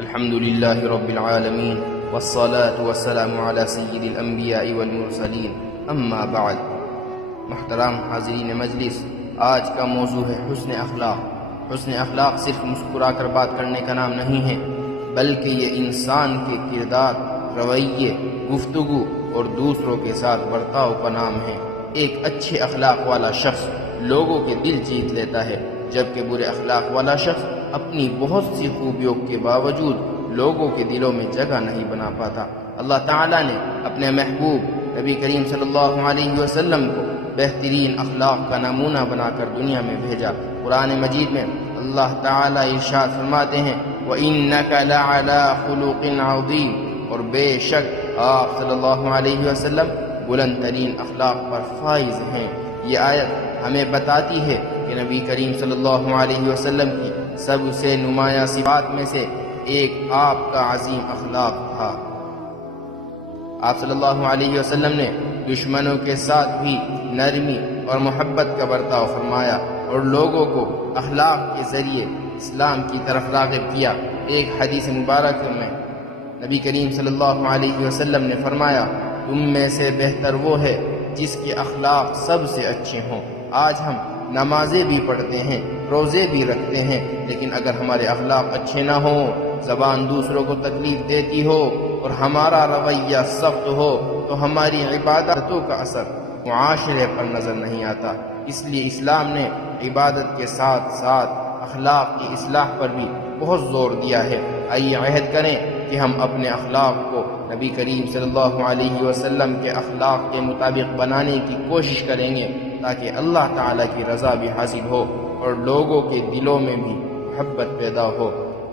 الحمد للہ رب العالمین والصلاة والسلام علی سید الانبیاء والمرسلین اما بعد۔ محترم حاضرین مجلس، آج کا موضوع ہے حسن اخلاق۔ حسن اخلاق صرف مسکرا کر بات کرنے کا نام نہیں ہے، بلکہ یہ انسان کے کردار، رویے، گفتگو اور دوسروں کے ساتھ برتاؤ کا نام ہے۔ ایک اچھے اخلاق والا شخص لوگوں کے دل جیت لیتا ہے، جبکہ برے اخلاق والا شخص اپنی بہت سی خوبیوں کے باوجود لوگوں کے دلوں میں جگہ نہیں بنا پاتا۔ اللہ تعالیٰ نے اپنے محبوب نبی کریم صلی اللہ علیہ وسلم کو بہترین اخلاق کا نمونہ بنا کر دنیا میں بھیجا۔ قرآن مجید میں اللہ تعالیٰ ارشاد فرماتے ہیں وَإِنَّكَ لَعَلَىٰ خُلُقٍ عَظِيمٍ، اور بے شک آپ صلی اللہ علیہ وسلم بلند ترین اخلاق پر فائز ہیں۔ یہ آیت ہمیں بتاتی ہے کہ نبی کریم صلی اللہ علیہ وسلم کی سب سے نمایاں صفات میں سے ایک آپ کا عظیم اخلاق تھا۔ آپ صلی اللہ علیہ وسلم نے دشمنوں کے ساتھ بھی نرمی اور محبت کا برتاؤ فرمایا اور لوگوں کو اخلاق کے ذریعے اسلام کی طرف راغب کیا۔ ایک حدیث مبارک میں نبی کریم صلی اللہ علیہ وسلم نے فرمایا تم میں سے بہتر وہ ہے جس کے اخلاق سب سے اچھے ہوں۔ آج ہم نمازیں بھی پڑھتے ہیں، روزے بھی رکھتے ہیں، لیکن اگر ہمارے اخلاق اچھے نہ ہوں، زبان دوسروں کو تکلیف دیتی ہو اور ہمارا رویہ سخت ہو تو ہماری عبادتوں کا اثر معاشرے پر نظر نہیں آتا۔ اس لیے اسلام نے عبادت کے ساتھ ساتھ اخلاق کی اصلاح پر بھی بہت زور دیا ہے۔ آئیے عہد کریں کہ ہم اپنے اخلاق کو نبی کریم صلی اللہ علیہ وسلم کے اخلاق کے مطابق بنانے کی کوشش کریں گے، تاکہ اللہ تعالیٰ کی رضا بھی حاصل ہو اور لوگوں کے دلوں میں بھی محبت پیدا ہو۔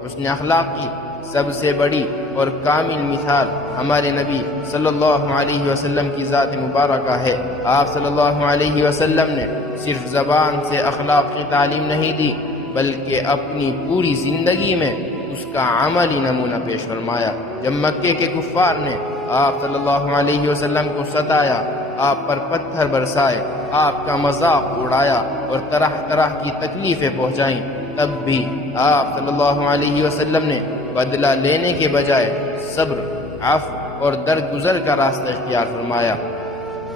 حسن اخلاق کی سب سے بڑی اور کامل مثال ہمارے نبی صلی اللہ علیہ وسلم کی ذات مبارکہ ہے۔ آپ صلی اللہ علیہ وسلم نے صرف زبان سے اخلاق کی تعلیم نہیں دی، بلکہ اپنی پوری زندگی میں اس کا عملی نمونہ پیش فرمایا۔ جب مکے کے کفار نے آپ صلی اللہ علیہ وسلم کو ستایا، آپ پر پتھر برسائے، آپ کا مذاق اڑایا اور طرح طرح کی تکلیفیں پہنچائیں، تب بھی آپ صلی اللہ علیہ وسلم نے بدلہ لینے کے بجائے صبر، عفو اور درگزر کا راستہ اختیار فرمایا۔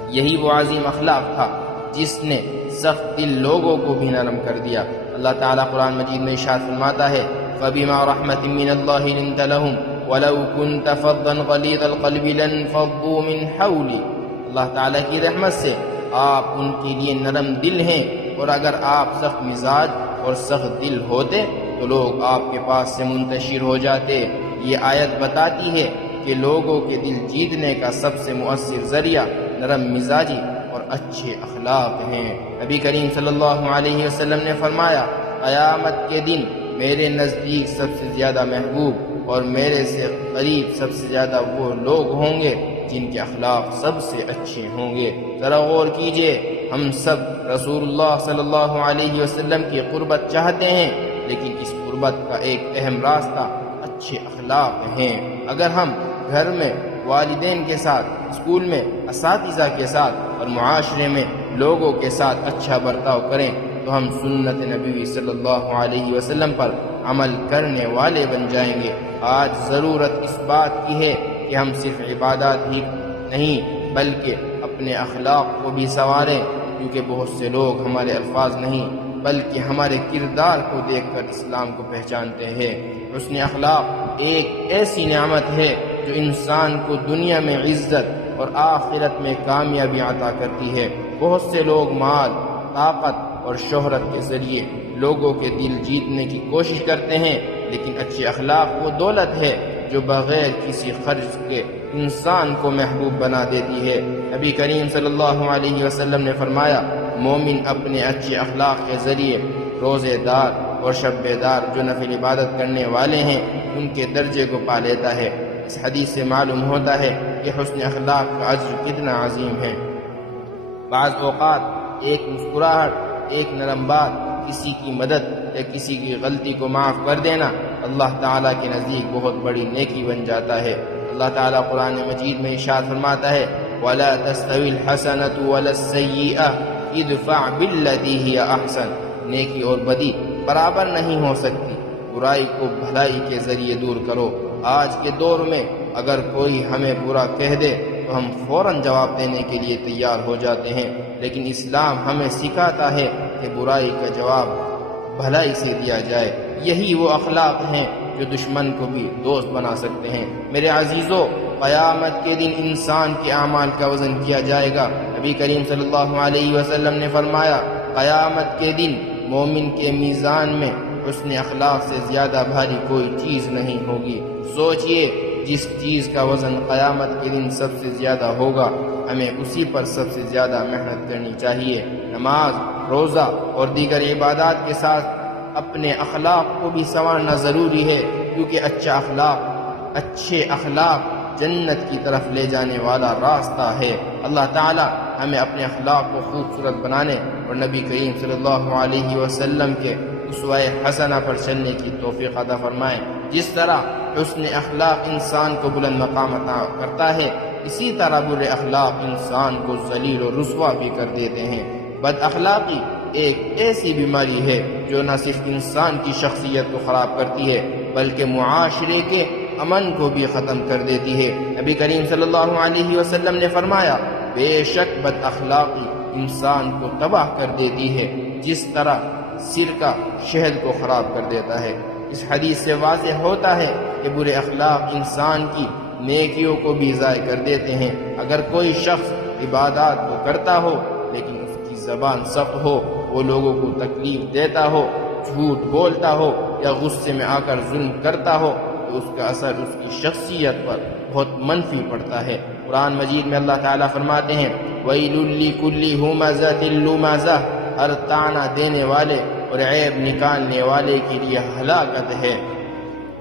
یہی وہ عظیم اخلاق تھا جس نے سخت دل لوگوں کو بھی نرم کر دیا۔ اللہ تعالیٰ قرآن مجید میں ارشاد فرماتا ہے فَبِمَا رَحْمَةٍ مِّنَ اللَّهِ لِنتَ لَهُمْ وَلَوْ كُنْتَ فَظًّا غَلِيظَ الْقَلْبِ لَانفَضُّوا مِنْ حَوْلِكَ۔ اللہ تعالیٰ کی رحمت سے آپ ان کے لیے نرم دل ہیں، اور اگر آپ سخت مزاج اور سخت دل ہوتے تو لوگ آپ کے پاس سے منتشر ہو جاتے۔ یہ آیت بتاتی ہے کہ لوگوں کے دل جیتنے کا سب سے مؤثر ذریعہ نرم مزاجی اور اچھے اخلاق ہیں۔ نبی کریم صلی اللہ علیہ وسلم نے فرمایا قیامت کے دن میرے نزدیک سب سے زیادہ محبوب اور میرے سے قریب سب سے زیادہ وہ لوگ ہوں گے جن کے اخلاق سب سے اچھے ہوں گے۔ ذرا غور کیجئے، ہم سب رسول اللہ صلی اللہ علیہ وسلم کی قربت چاہتے ہیں، لیکن اس قربت کا ایک اہم راستہ اچھے اخلاق ہیں۔ اگر ہم گھر میں والدین کے ساتھ، اسکول میں اساتذہ کے ساتھ اور معاشرے میں لوگوں کے ساتھ اچھا برتاؤ کریں تو ہم سنت نبوی صلی اللہ علیہ وسلم پر عمل کرنے والے بن جائیں گے۔ آج ضرورت اس بات کی ہے کہ ہم صرف عبادات ہی نہیں بلکہ اپنے اخلاق کو بھی سنواریں، کیونکہ بہت سے لوگ ہمارے الفاظ نہیں بلکہ ہمارے کردار کو دیکھ کر اسلام کو پہچانتے ہیں۔ حسن اخلاق ایک ایسی نعمت ہے جو انسان کو دنیا میں عزت اور آخرت میں کامیابی عطا کرتی ہے۔ بہت سے لوگ مال، طاقت اور شہرت کے ذریعے لوگوں کے دل جیتنے کی کوشش کرتے ہیں، لیکن اچھے اخلاق وہ دولت ہے جو بغیر کسی خرچ کے انسان کو محبوب بنا دیتی ہے۔ نبی کریم صلی اللہ علیہ وسلم نے فرمایا مومن اپنے اچھے اخلاق کے ذریعے روزے دار اور شب بیدار جو نفل عبادت کرنے والے ہیں ان کے درجے کو پا لیتا ہے۔ اس حدیث سے معلوم ہوتا ہے کہ حسن اخلاق کا اجر کتنا عظیم ہے۔ بعض اوقات ایک مسکراہٹ، ایک نرم بات، کسی کی مدد یا کسی کی غلطی کو معاف کر دینا اللہ تعالیٰ کے نزدیک بہت بڑی نیکی بن جاتا ہے۔ اللہ تعالیٰ قرآن مجید میں ارشاد فرماتا ہے وَلَا تَسْتَوِي الْحَسَنَةُ وَلَا السَّيِّئَةُ اِدْفَعْ بِالَّتِي هِيَ أَحْسَنُ۔ نیکی اور بدی برابر نہیں ہو سکتی، برائی کو بھلائی کے ذریعے دور کرو۔ آج کے دور میں اگر کوئی ہمیں برا کہہ دے تو ہم فوراً جواب دینے کے لیے تیار ہو جاتے ہیں، لیکن اسلام ہمیں سکھاتا ہے کہ برائی کا جواب بھلائی سے دیا جائے۔ یہی وہ اخلاق ہیں جو دشمن کو بھی دوست بنا سکتے ہیں۔ میرے عزیزو، قیامت کے دن انسان کے اعمال کا وزن کیا جائے گا۔ نبی کریم صلی اللہ علیہ وسلم نے فرمایا، قیامت کے دن مومن کے میزان میں حسن اخلاق سے زیادہ بھاری کوئی چیز نہیں ہوگی۔ سوچئے، جس چیز کا وزن قیامت کے دن سب سے زیادہ ہوگا، ہمیں اسی پر سب سے زیادہ محنت کرنی چاہیے۔ نماز، روزہ اور دیگر عبادات کے ساتھ اپنے اخلاق کو بھی سنوارنا ضروری ہے، کیونکہ اچھے اخلاق جنت کی طرف لے جانے والا راستہ ہے۔ اللہ تعالی ہمیں اپنے اخلاق کو خوبصورت بنانے اور نبی کریم صلی اللہ علیہ وسلم کے اسوہ حسنہ پر چلنے کی توفیق عطا فرمائے۔ جس طرح حسن اخلاق انسان کو بلند مقام عطا کرتا ہے، اسی طرح برے اخلاق انسان کو ذلیل و رسوا بھی کر دیتے ہیں۔ بد اخلاقی ایک ایسی بیماری ہے جو نہ صرف انسان کی شخصیت کو خراب کرتی ہے بلکہ معاشرے کے امن کو بھی ختم کر دیتی ہے۔ نبی کریم صلی اللہ علیہ وسلم نے فرمایا، بے شک بد اخلاقی انسان کو تباہ کر دیتی ہے جس طرح سرکہ شہد کو خراب کر دیتا ہے۔ اس حدیث سے واضح ہوتا ہے کہ برے اخلاق انسان کی نیکیوں کو بھی ضائع کر دیتے ہیں۔ اگر کوئی شخص عبادات تو کرتا ہو لیکن اس کی زبان سخت ہو، وہ لوگوں کو تکلیف دیتا ہو، جھوٹ بولتا ہو یا غصے میں آ کر ظلم کرتا ہو، تو اس کا اثر اس کی شخصیت پر بہت منفی پڑتا ہے۔ قرآن مجید میں اللہ تعالیٰ فرماتے ہیں، وَيْلٌ لِكُلِّ هُمَزَةٍ لُمَزَةٍ، ہر طعنہ دینے والے اور عیب نکالنے والے کے لیے ہلاکت ہے۔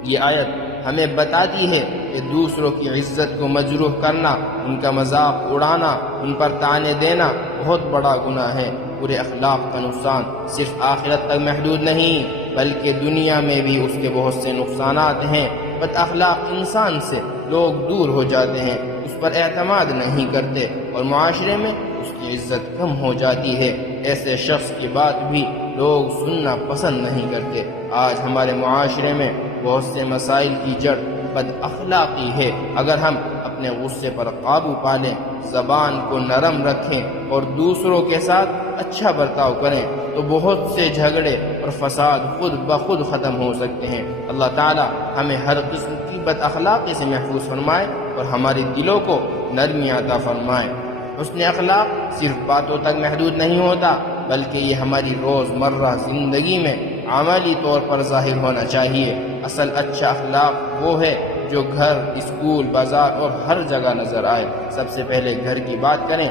یہ آیت ہمیں بتاتی ہے کہ دوسروں کی عزت کو مجروح کرنا، ان کا مذاق اڑانا، ان پر طعنے دینا بہت بڑا گناہ ہے۔ برے اخلاق کا نقصان صرف آخرت تک محدود نہیں بلکہ دنیا میں بھی اس کے بہت سے نقصانات ہیں۔ بد اخلاق انسان سے لوگ دور ہو جاتے ہیں، اس پر اعتماد نہیں کرتے اور معاشرے میں اس کی عزت کم ہو جاتی ہے۔ ایسے شخص کی بات بھی لوگ سننا پسند نہیں کرتے۔ آج ہمارے معاشرے میں بہت سے مسائل کی جڑ بد اخلاقی ہے۔ اگر ہم اپنے غصے پر قابو پا لیں، زبان کو نرم رکھیں اور دوسروں کے ساتھ اچھا برتاؤ کریں تو بہت سے جھگڑے اور فساد خود بخود ختم ہو سکتے ہیں۔ اللہ تعالی ہمیں ہر قسم کی بد اخلاقی سے محفوظ فرمائے اور ہمارے دلوں کو نرمی عطا فرمائے۔ حسن اخلاق صرف باتوں تک محدود نہیں ہوتا بلکہ یہ ہماری روزمرہ زندگی میں عملی طور پر ظاہر ہونا چاہیے۔ اصل اچھا اخلاق وہ ہے جو گھر، اسکول، بازار اور ہر جگہ نظر آئے۔ سب سے پہلے گھر کی بات کریں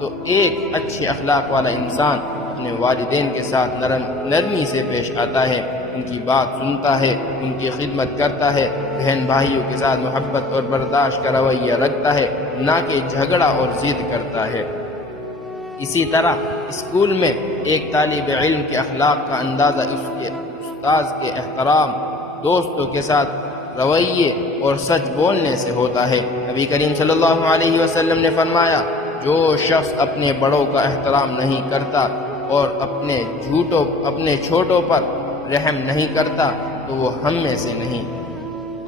تو ایک اچھے اخلاق والا انسان اپنے والدین کے ساتھ نرمی سے پیش آتا ہے، ان کی بات سنتا ہے، ان کی خدمت کرتا ہے، بہن بھائیوں کے ساتھ محبت اور برداشت کا رویہ رکھتا ہے، نہ کہ جھگڑا اور ضد کرتا ہے۔ اسی طرح اسکول میں ایک طالب علم کے اخلاق کا اندازہ اس کے استاد کے احترام، دوستوں کے ساتھ رویے اور سچ بولنے سے ہوتا ہے۔ نبی کریم صلی اللہ علیہ وسلم نے فرمایا، جو شخص اپنے بڑوں کا احترام نہیں کرتا اور اپنے چھوٹوں پر رحم نہیں کرتا تو وہ ہم میں سے نہیں۔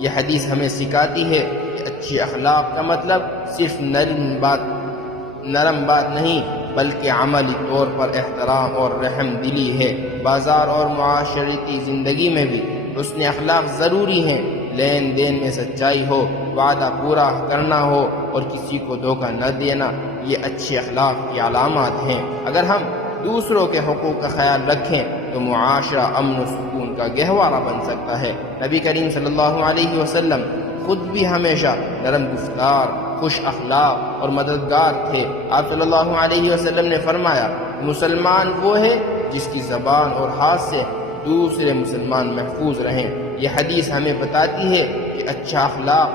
یہ حدیث ہمیں سکھاتی ہے کہ اچھے اخلاق کا مطلب صرف نرم بات نہیں بلکہ عملی طور پر احترام اور رحم دلی ہے۔ بازار اور معاشرتی زندگی میں بھی حسن اخلاق ضروری ہیں۔ لین دین میں سچائی ہو، وعدہ پورا کرنا ہو اور کسی کو دھوکہ نہ دینا، یہ اچھے اخلاق کی علامات ہیں۔ اگر ہم دوسروں کے حقوق کا خیال رکھیں تو معاشرہ امن و سکون کا گہوارہ بن سکتا ہے۔ نبی کریم صلی اللہ علیہ وسلم خود بھی ہمیشہ نرم گفتار، خوش اخلاق اور مددگار تھے۔ آپ صلی اللہ علیہ وسلم نے فرمایا، مسلمان وہ ہے جس کی زبان اور ہاتھ سے دوسرے مسلمان محفوظ رہیں۔ یہ حدیث ہمیں بتاتی ہے کہ اچھا اخلاق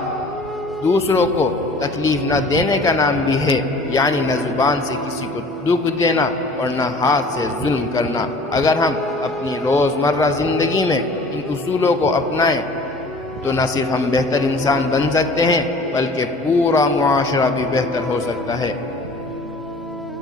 دوسروں کو تکلیف نہ دینے کا نام بھی ہے، یعنی نہ زبان سے کسی کو دکھ دینا اور نہ ہاتھ سے ظلم کرنا۔ اگر ہم اپنی روزمرہ زندگی میں ان اصولوں کو اپنائیں تو نہ صرف ہم بہتر انسان بن سکتے ہیں بلکہ پورا معاشرہ بھی بہتر ہو سکتا ہے۔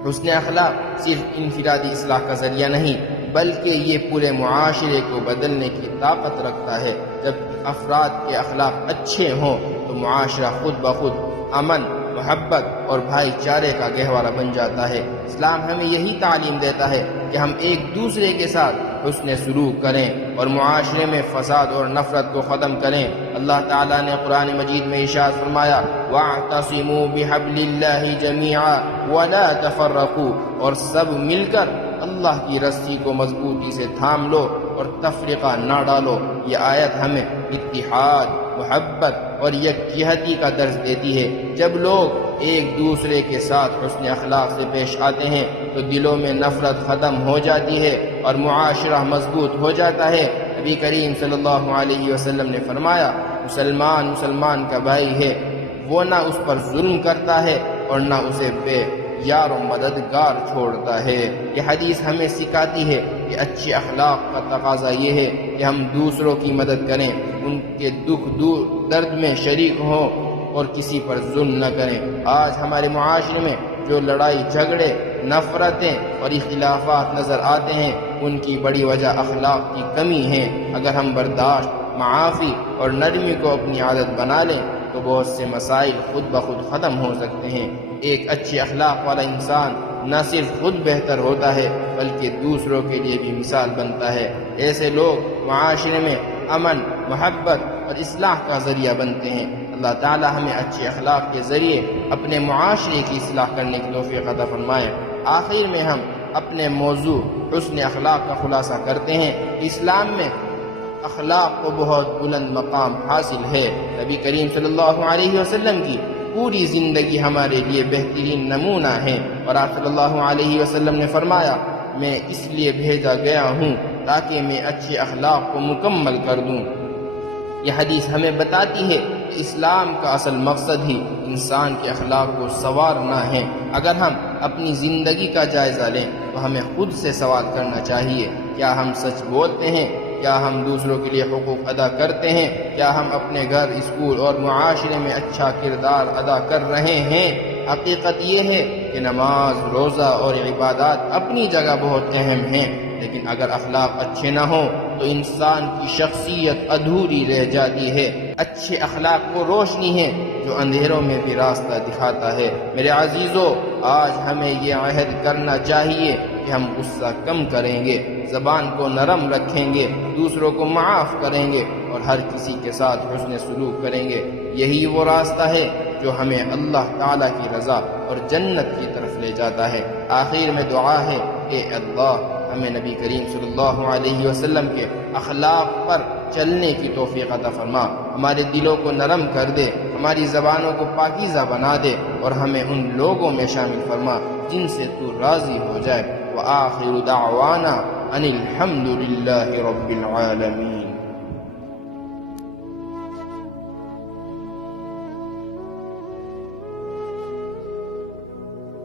حسن اخلاق صرف انفرادی اصلاح کا ذریعہ نہیں بلکہ یہ پورے معاشرے کو بدلنے کی طاقت رکھتا ہے۔ جب افراد کے اخلاق اچھے ہوں تو معاشرہ خود بخود امن، محبت اور بھائی چارے کا گہوارہ بن جاتا ہے۔ اسلام ہمیں یہی تعلیم دیتا ہے کہ ہم ایک دوسرے کے ساتھ حسن سلوک کریں اور معاشرے میں فساد اور نفرت کو ختم کریں۔ اللہ تعالیٰ نے قرآن مجید میں ارشاد فرمایا وَاعْتَصِمُوا بِحَبْلِ اللَّهِ جَمِيعًا وَلَا تَفَرَّقُوا، اور سب مل کر اللہ کی رسی کو مضبوطی سے تھام لو اور تفرقہ نہ ڈالو۔ یہ آیت ہمیں اتحاد، محبت اور یکجہتی کا درس دیتی ہے۔ جب لوگ ایک دوسرے کے ساتھ حسن اخلاق سے پیش آتے ہیں تو دلوں میں نفرت ختم ہو جاتی ہے اور معاشرہ مضبوط ہو جاتا ہے۔ نبی کریم صلی اللہ علیہ وسلم نے فرمایا مسلمان کا بھائی ہے، وہ نہ اس پر ظلم کرتا ہے اور نہ اسے بے یار و مددگار چھوڑتا ہے۔ یہ حدیث ہمیں سکھاتی ہے کہ اچھے اخلاق کا تقاضا یہ ہے کہ ہم دوسروں کی مدد کریں، ان کے دکھ درد میں شریک ہوں اور کسی پر ظلم نہ کریں۔ آج ہمارے معاشرے میں جو لڑائی جھگڑے، نفرتیں اور اختلافات نظر آتے ہیں، ان کی بڑی وجہ اخلاق کی کمی ہے۔ اگر ہم برداشت، معافی اور نرمی کو اپنی عادت بنا لیں تو بہت سے مسائل خود بخود ختم ہو سکتے ہیں۔ ایک اچھے اخلاق والا انسان نہ صرف خود بہتر ہوتا ہے بلکہ دوسروں کے لیے بھی مثال بنتا ہے۔ ایسے لوگ معاشرے میں امن، محبت اور اصلاح کا ذریعہ بنتے ہیں۔ اللہ تعالی ہمیں اچھے اخلاق کے ذریعے اپنے معاشرے کی اصلاح کرنے کی توفیق عطا فرمائے۔ آخر میں ہم اپنے موضوع حسن اخلاق کا خلاصہ کرتے ہیں۔ اسلام میں اخلاق کو بہت بلند مقام حاصل ہے۔ نبی کریم صلی اللہ علیہ وسلم کی پوری زندگی ہمارے لیے بہترین نمونہ ہے، اور آپ صلی اللہ علیہ وسلم نے فرمایا میں اس لیے بھیجا گیا ہوں تاکہ میں اچھے اخلاق کو مکمل کر دوں۔ یہ حدیث ہمیں بتاتی ہے کہ اسلام کا اصل مقصد ہی انسان کے اخلاق کو سنوارنا ہے۔ اگر ہم اپنی زندگی کا جائزہ لیں تو ہمیں خود سے سوال کرنا چاہیے، کیا ہم سچ بولتے ہیں؟ کیا ہم دوسروں کے لیے حقوق ادا کرتے ہیں؟ کیا ہم اپنے گھر، اسکول اور معاشرے میں اچھا کردار ادا کر رہے ہیں؟ حقیقت یہ ہے کہ نماز، روزہ اور عبادات اپنی جگہ بہت اہم ہیں، لیکن اگر اخلاق اچھے نہ ہوں تو انسان کی شخصیت ادھوری رہ جاتی ہے۔ اچھے اخلاق وہ روشنی ہے جو اندھیروں میں بھی راستہ دکھاتا ہے۔ میرے عزیزو، آج ہمیں یہ عہد کرنا چاہیے کہ ہم غصہ کم کریں گے، زبان کو نرم رکھیں گے، دوسروں کو معاف کریں گے اور ہر کسی کے ساتھ حسن سلوک کریں گے۔ یہی وہ راستہ ہے جو ہمیں اللہ تعالیٰ کی رضا اور جنت کی طرف لے جاتا ہے۔ آخر میں دعا ہے کہ اللہ ہمیں نبی کریم صلی اللہ علیہ وسلم کے اخلاق پر چلنے کی توفیق عطا فرما، ہمارے دلوں کو نرم کر دے، ہماری زبانوں کو پاکیزہ بنا دے اور ہمیں ان لوگوں میں شامل فرما جن سے تو راضی ہو جائے۔ وآخر دعوانا ان الحمد للہ رب العالمین۔